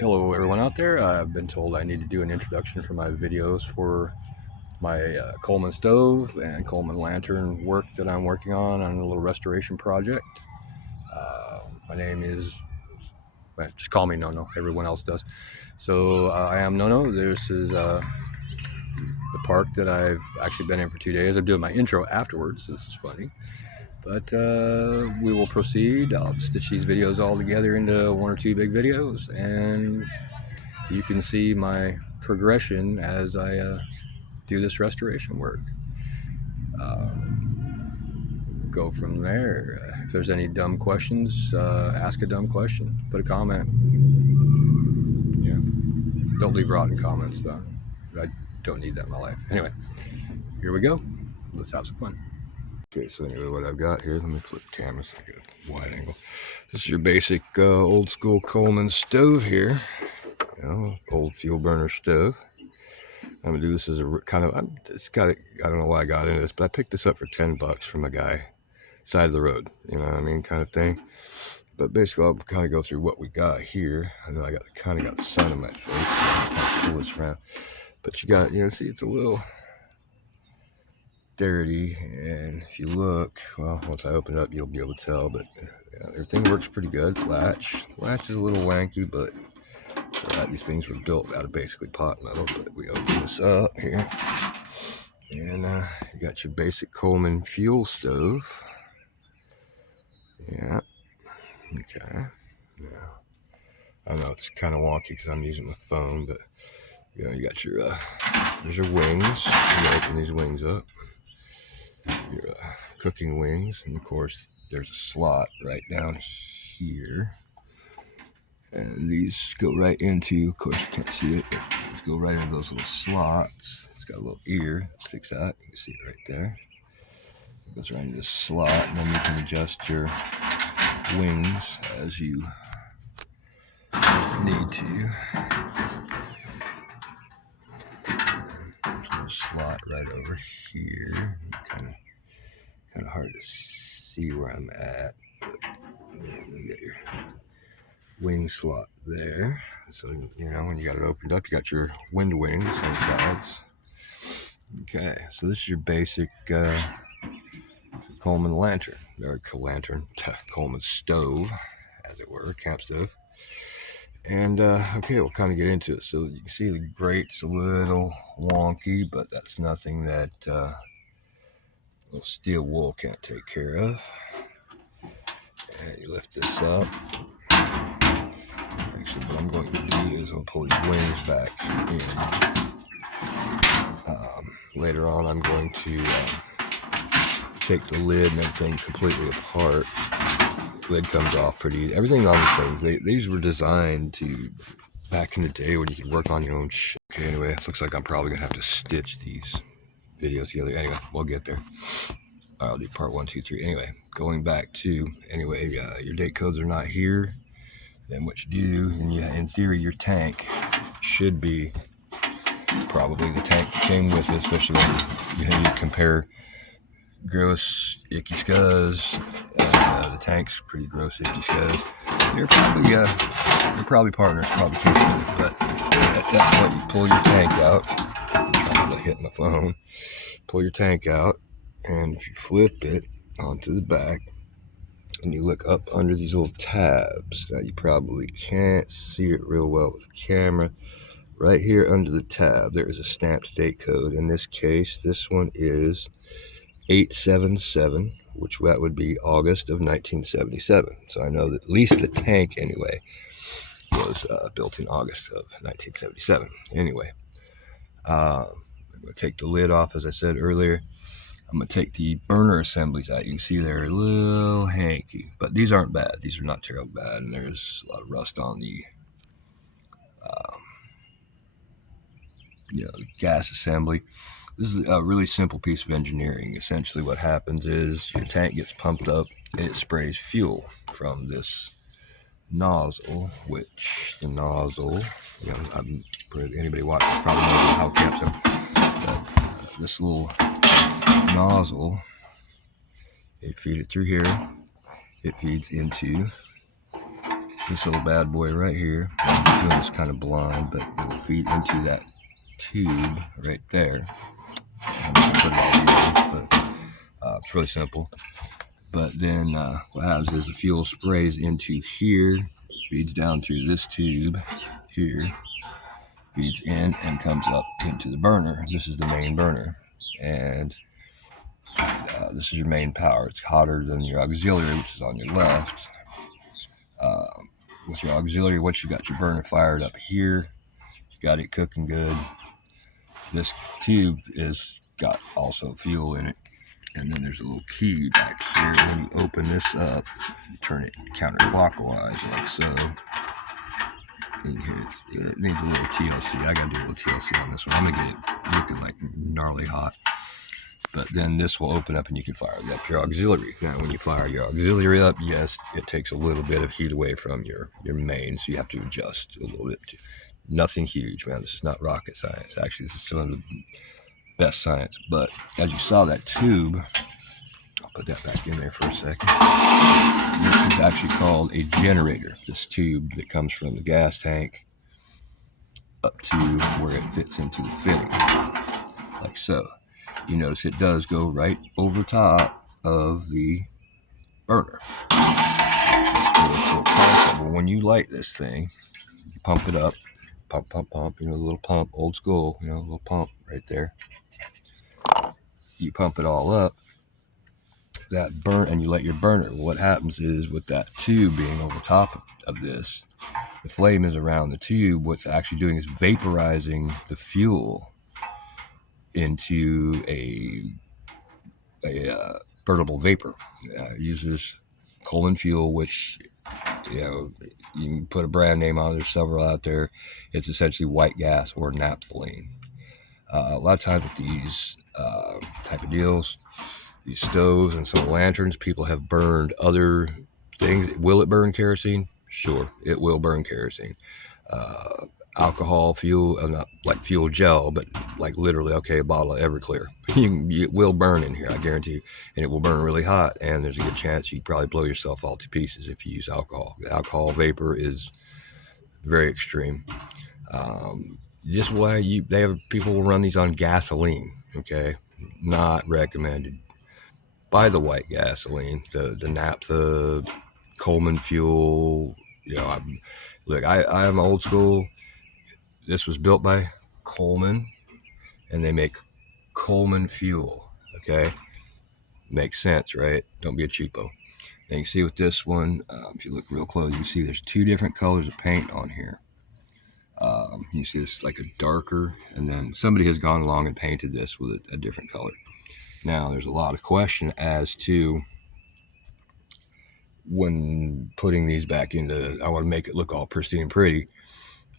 Hello everyone out there. I've been told I need to do an introduction for my videos for my Coleman stove and Coleman lantern work that I'm working on a little restoration project. My name is, well, just call me Nono, everyone else does. So I am Nono. This is the park that I've actually been in for 2 days. I'm doing my intro afterwards. This is funny. But we will proceed. I'll stitch these videos all together into one or two big videos, and you can see my progression as I do this restoration work. Go from there. If there's any dumb questions, ask a dumb question. Put a comment. Yeah. Don't leave rotten comments, though. I don't need that in my life. Anyway, here we go. Let's have some fun. Okay, so anyway, what I've got here, let me flip the camera so I get a wide angle. This is your basic old school Coleman stove here. Old fuel burner stove. I'm gonna do this as a kind of, I don't know why I got into this, but I picked this up for $10 from a guy, side of the road, you know what I mean, kind of thing. But basically, I'll kind of go through what we got here. I know I kind of got the sun in my face, so I'll pull this around. But you got, see, it's a little dirty, and if you look, well, once I open it up, you'll be able to tell, but everything works pretty good. Latch is a little wanky, but these things were built out of basically pot metal. But we open this up here, and you got your basic Coleman fuel stove. Yeah. Okay. Now, I know it's kind of wonky because I'm using my phone, but you got your there's your wings. You open these wings up, your cooking wings, and of course there's a slot right down here. And these go right into, of course you can't see it, these go right into those little slots. It's got a little ear that sticks out. You can see it right there. It goes right into this slot, and then you can adjust your wings as you need to. There's no slot right over here. Kind of hard to see where I'm at. But you get your wing slot there. So, when you got it opened up, you got your wind wings on the sides. Okay, so this is your basic Coleman lantern, or Coleman stove, as it were, camp stove. And okay, we'll kind of get into it. So you can see the grate's a little wonky, but that's nothing that little steel wool can't take care of. And you lift this up. Actually, what I'm going to do is I'm going to pull these wings back in. Later on, I'm going to take the lid and everything completely apart. The lid comes off pretty easy. Everything on these things, these were designed to, back in the day when you could work on your own shit. Okay, anyway, it looks like I'm probably going to have to stitch these videos together. Anyway, we'll get there. I'll do part 1, 2, 3. Anyway, going back to, your date codes are not here. Then what you do, and in theory, your tank should be probably the tank that came with it, especially when you compare gross icky scuzz. The tank's pretty gross icky scuzz. They're probably partners, probably together. But at that point, you pull your tank out. I'm trying to hit my phone. Pull your tank out, and if you flip it onto the back, and you look up under these little tabs. Now you probably can't see it real well with the camera. Right here under the tab, there is a stamped date code. In this case, this one is 877, which that would be August of 1977. So I know that at least the tank, anyway, was built in August of 1977. Anyway, I'm going to take the lid off, as I said earlier. I'm going to take the burner assemblies out. You can see they're a little hanky, but these aren't bad. These are not terribly bad, and there's a lot of rust on the the gas assembly. This is a really simple piece of engineering. Essentially what happens is your tank gets pumped up and it sprays fuel from this nozzle, which the nozzle, anybody watching probably knows how caps are. But this little nozzle, it feeds it through here. It feeds into this little bad boy right here. I'm doing this kind of blind, but it will feed into that tube right there. I'm just gonna put it all in, but it's really simple. But then what happens is the fuel sprays into here, feeds down through this tube here, feeds in and comes up into the burner. This is the main burner, and this is your main power. It's hotter than your auxiliary, which is on your left. With your auxiliary, once you got your burner fired up here, you got it cooking good. This tube is got also fuel in it, and then there's a little key back here. And when you open this up, you turn it counterclockwise like so. And here it needs a little TLC. I gotta do a little TLC on this one. I'm gonna get it looking like gnarly hot. But then this will open up and you can fire up your auxiliary. Now, when you fire your auxiliary up, yes, it takes a little bit of heat away from your main, so you have to adjust a little bit. Nothing huge, man. This is not rocket science. Actually, this is some of the best science. But as you saw that tube, I'll put that back in there for a second. This is actually called a generator. This tube that comes from the gas tank up to where it fits into the fitting, like so. You notice it does go right over top of the burner. But when you light this thing, you pump it up, pump, a little pump, old school, a little pump right there. You pump it all up, and you light your burner. What happens is with that tube being over top of this, the flame is around the tube. What's actually doing is vaporizing the fuel into a burnable vapor. Uses Coleman fuel, which you can put a brand name on. There's several out there. It's essentially white gas or naphthalene. A lot of times with these type of deals, these stoves and some lanterns, people have burned other things. Will it burn kerosene? Sure, it will burn kerosene. Alcohol, fuel, not like fuel gel, but like literally, a bottle of Everclear. It will burn in here, I guarantee you, and it will burn really hot, and there's a good chance you probably blow yourself all to pieces if you use alcohol. The alcohol vapor is very extreme. Just why people will run these on gasoline, okay? Not recommended. Buy the white gasoline, the naphtha, Coleman fuel. I'm old school. This was built by Coleman, and they make Coleman fuel, okay? Makes sense, right? Don't be a cheapo. And you can see with this one, if you look real close, you see there's two different colors of paint on here. You see this like a darker, and then somebody has gone along and painted this with a different color. Now, there's a lot of question as to when putting these back into, I want to make it look all pristine and pretty.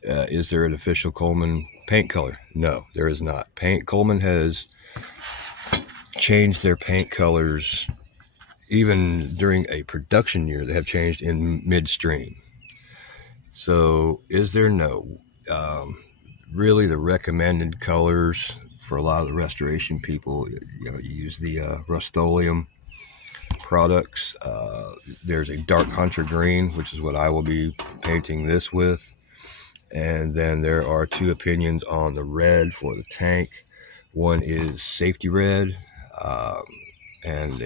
Is there an official Coleman paint color? No, there is not. Coleman has changed their paint colors even during a production year. They have changed in midstream. So is there? No. Really, the recommended colors for a lot of the restoration people, you use the Rust-Oleum products. There's a dark hunter green, which is what I will be painting this with. And then there are two opinions on the red for the tank. One is safety red, and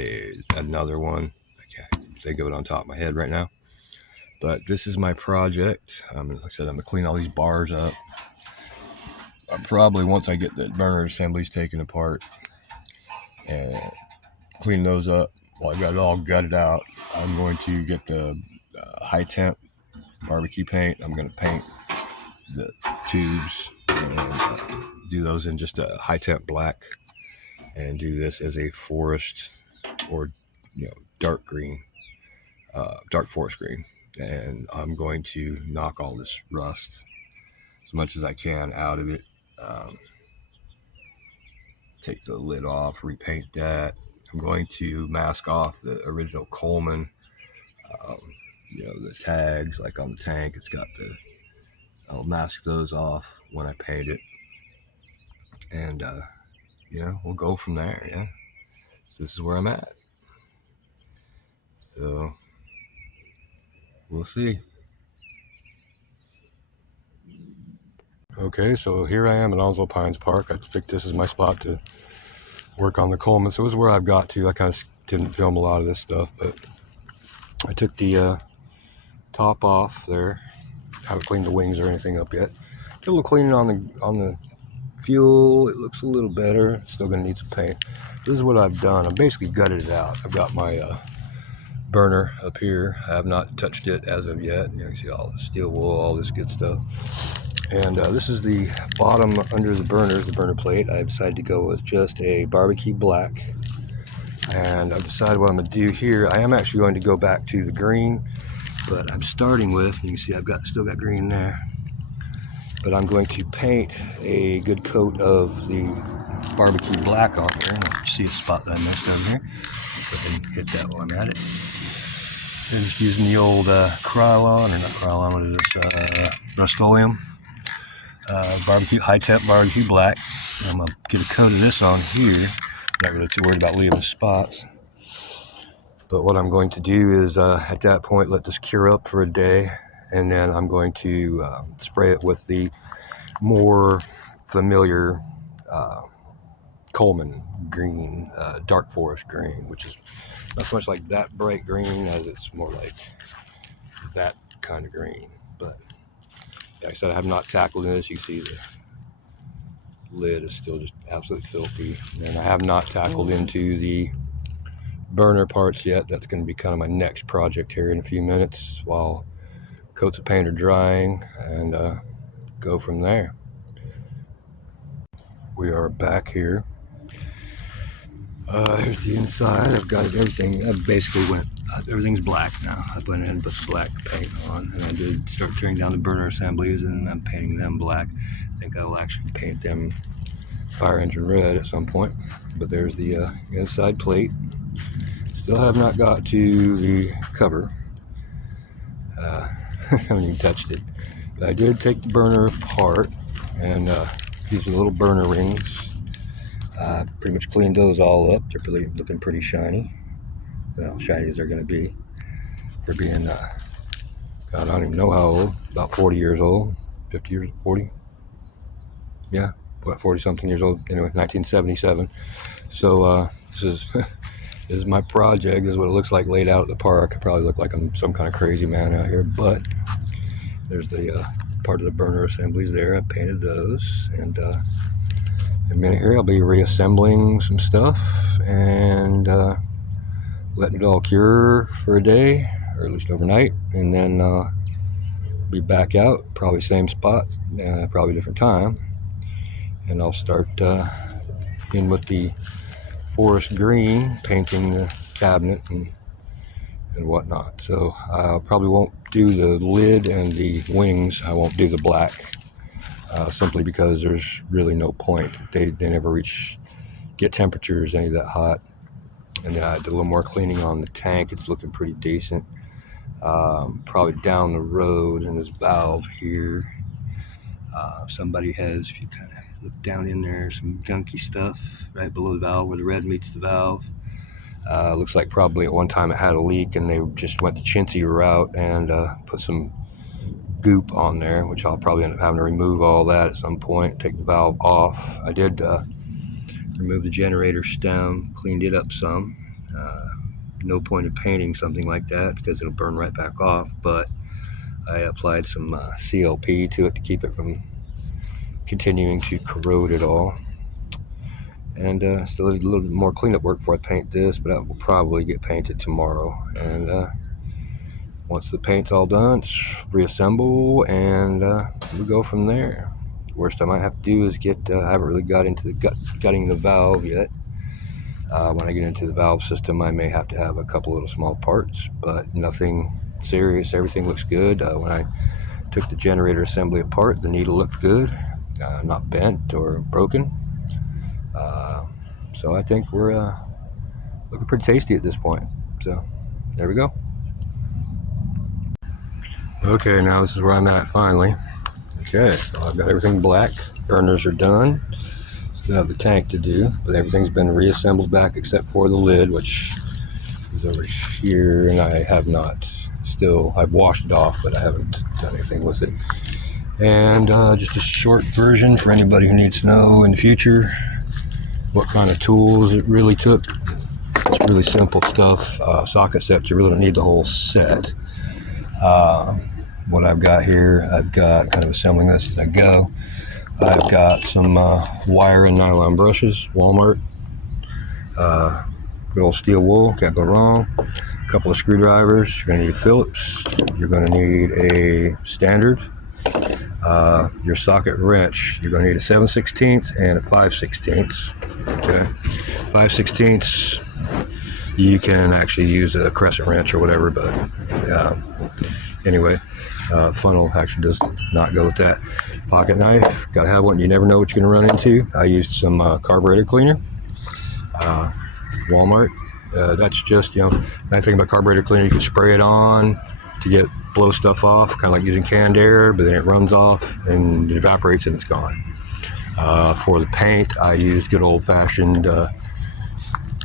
another one, I can't think of it on top of my head right now. But this is my project. Like I said, I'm going to clean all these bars up. Probably once I get the burner assemblies taken apart and clean those up, while I got it all gutted out, I'm going to get the high temp barbecue paint. I'm going to paint the tubes and do those in just a high temp black, and do this as a forest or dark green, dark forest green. And I'm going to knock all this rust as much as I can out of it. Take the lid off, repaint that. I'm going to mask off the original Coleman, the tags, like on the tank. I'll mask those off when I paint it. And, we'll go from there, yeah. So this is where I'm at. So, we'll see. Okay, so here I am at Onslow Pines Park. I picked this as my spot to work on the Coleman. So it was where I've got to. I kind of didn't film a lot of this stuff, but I took the top off there. Haven't cleaned the wings or anything up yet. Did a little cleaning on the fuel. It looks a little better. Still gonna need some paint. This is what I've done. I've basically gutted it out. I've got my burner up here. I have not touched it as of yet. You can see all the steel wool, all this good stuff. And this is the bottom under the burner plate. I decided to go with just a barbecue black. And I've decided what I'm going to do here. I am actually going to go back to the green, but I'm starting with, you can see I've still got green there. But I'm going to paint a good coat of the barbecue black on here. And I'll see a spot that I messed up here. Go ahead and hit that while I'm at it. I'm just using the old Krylon, or not Krylon, what is this? Rust-Oleum. Barbecue, high-temp barbecue black. I'm going to get a coat of this on here. Not really too worried about leaving spots. But what I'm going to do is, at that point, let this cure up for a day. And then I'm going to spray it with the more familiar Coleman green, dark forest green, which is not so much like that bright green as it's more like that kind of green. But like I said, I have not tackled this. You see the lid is still just absolutely filthy. And I have not tackled into the burner parts yet. That's going to be kind of my next project here in a few minutes while coats of paint are drying, and go from there. We are back here. Here's the inside. I've got everything. Everything's black now. I went ahead and put black paint on, and I did start tearing down the burner assemblies, and I'm painting them black. I think I will actually paint them fire engine red at some point. But there's the inside plate. Still have not got to the cover. I haven't even touched it. But I did take the burner apart and use the little burner rings. Pretty much cleaned those all up. They're really looking pretty shiny. Well, shiny as they're going to be for being, God, I don't even know how old. About 40 years old. 50 years, 40? Yeah, what, 40 something years old. Anyway, 1977. So this is this is my project. This is what it looks like laid out at the park. I probably look like I'm some kind of crazy man out here, but there's the part of the burner assemblies there. I painted those, and in a minute here I'll be reassembling some stuff and letting it all cure for a day, or at least overnight, and then be back out, probably same spot, probably different time, and I'll start in with the forest green, painting the cabinet and whatnot. So I probably won't do the lid and the wings. I won't do the black, simply because there's really no point. They never get temperatures any that hot. And then I did a little more cleaning on the tank. It's looking pretty decent. Probably down the road in this valve here, somebody has, if you kind of look down in there, some gunky stuff right below the valve where the red meets the valve. Looks like probably at one time it had a leak, and they just went the chintzy route and put some goop on there, which I'll probably end up having to remove all that at some point, take the valve off. I did remove the generator stem, cleaned it up some. No point in painting something like that because it'll burn right back off, but I applied some CLP to it to keep it from continuing to corrode it all. And still a little bit more cleanup work before I paint this, but that will probably get painted tomorrow. And once the paint's all done, it's reassemble, and we go from there. Worst I might have to do is I haven't really got into the gutting the valve yet. When I get into the valve system, I may have to have a couple little small parts, but nothing serious. Everything looks good. When I took the generator assembly apart, the needle looked good, not bent or broken. So I think we're looking pretty tasty at this point. So there we go. Okay, now this is where I'm at finally. Okay, so I've got everything black. Burners are done. Still have the tank to do, but everything's been reassembled back except for the lid, which is over here, and I have not. I've washed it off, but I haven't done anything with it. And just a short version for anybody who needs to know in the future what kind of tools it really took. It's really simple stuff. Socket sets, you really don't need the whole set. What I've got here, I've got kind of assembling this as I go. I've got some wire and nylon brushes, Walmart. Good old steel wool, can't go wrong. A couple of screwdrivers. You're going to need a Phillips. You're going to need a standard. Your socket wrench, you're going to need a 7/16 and a 5/16. Okay, 5/16. You can actually use a crescent wrench or whatever, but anyway, funnel actually does not go with that. Pocket knife, got to have one. You never know what you're going to run into. I used some carburetor cleaner. Walmart. That's just, nice thing about carburetor cleaner, you can spray it on to blow stuff off, kind of like using canned air, but then it runs off and it evaporates and it's gone. For the paint, I use good old-fashioned,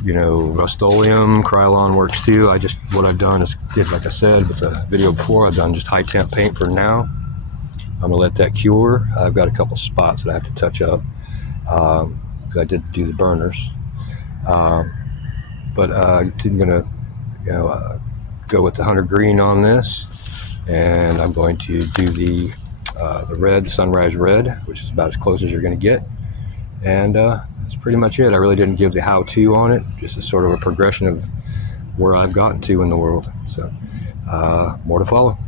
Rust-Oleum. Krylon works too. What I've done is, like I said with the video before, I've done just high temp paint for now. I'm gonna let that cure. I've got a couple spots that I have to touch up because I did do the burners. But I'm gonna, go with the 100 green on this, and I'm going to do the red, sunrise red, which is about as close as you're going to get. And that's pretty much it. I really didn't give the how-to on it, just a sort of a progression of where I've gotten to in the world. So more to follow.